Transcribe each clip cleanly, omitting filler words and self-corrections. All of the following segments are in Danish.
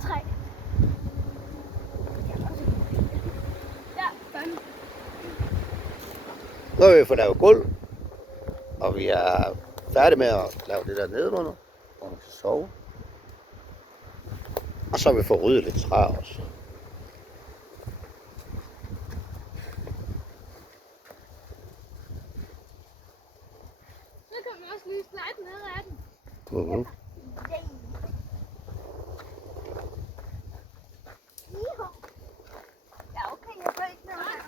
træ. Ja, sådan. Nu har vi fået lavet gulv, og vi er færdige med at lave det der nedenunder, hvor man kan sove. Og så har vi fået ryddet lidt træ også. Så kan man også lige slide ned af den. Mm-hmm. Ja, okay, jeg får ikke noget her.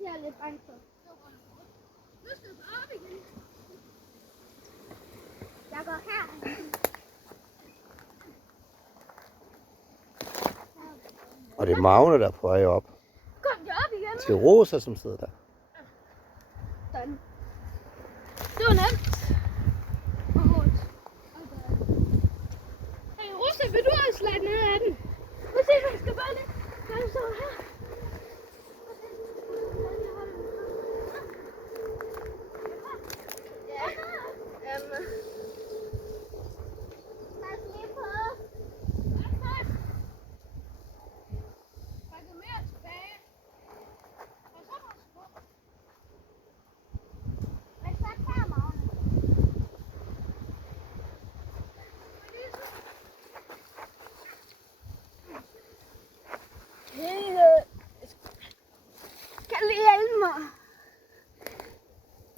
Jeg er lidt bange for. Nu skal du op igen. Jeg går her. Og det er Magne, der er på vej op. Kom jeg op igen? Til Rosa, som sidder der. Sådan. Det var nemt. Og hårdt. Hey Rosa, vil du også slide ned af den? Prøv at se, du skal bare lige. Kan du så her? Ja. Pas lige på. Træk mere tilbage. Og så pas på. Men så her, Magne. Skal lige hjælpe mig?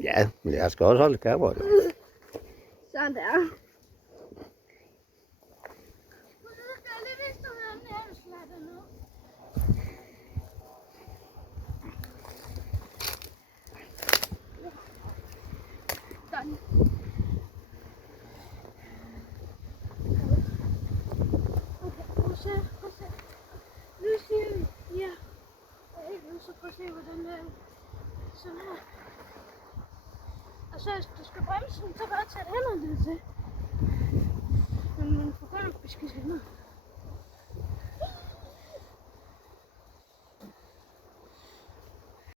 Ja, men jeg skal også holde kameraet. Sådan der. Nu skal jeg lige vise dig, hvordan det er, du slatter ned. Sådan. Okay, prøv at se. Nu siger vi, ja. Nu så prøv at se, hvordan det er. Sådan her. Og så hvis du skal bremse den, så bare tage hænderne til. Men man får godt nok beskidte hænder.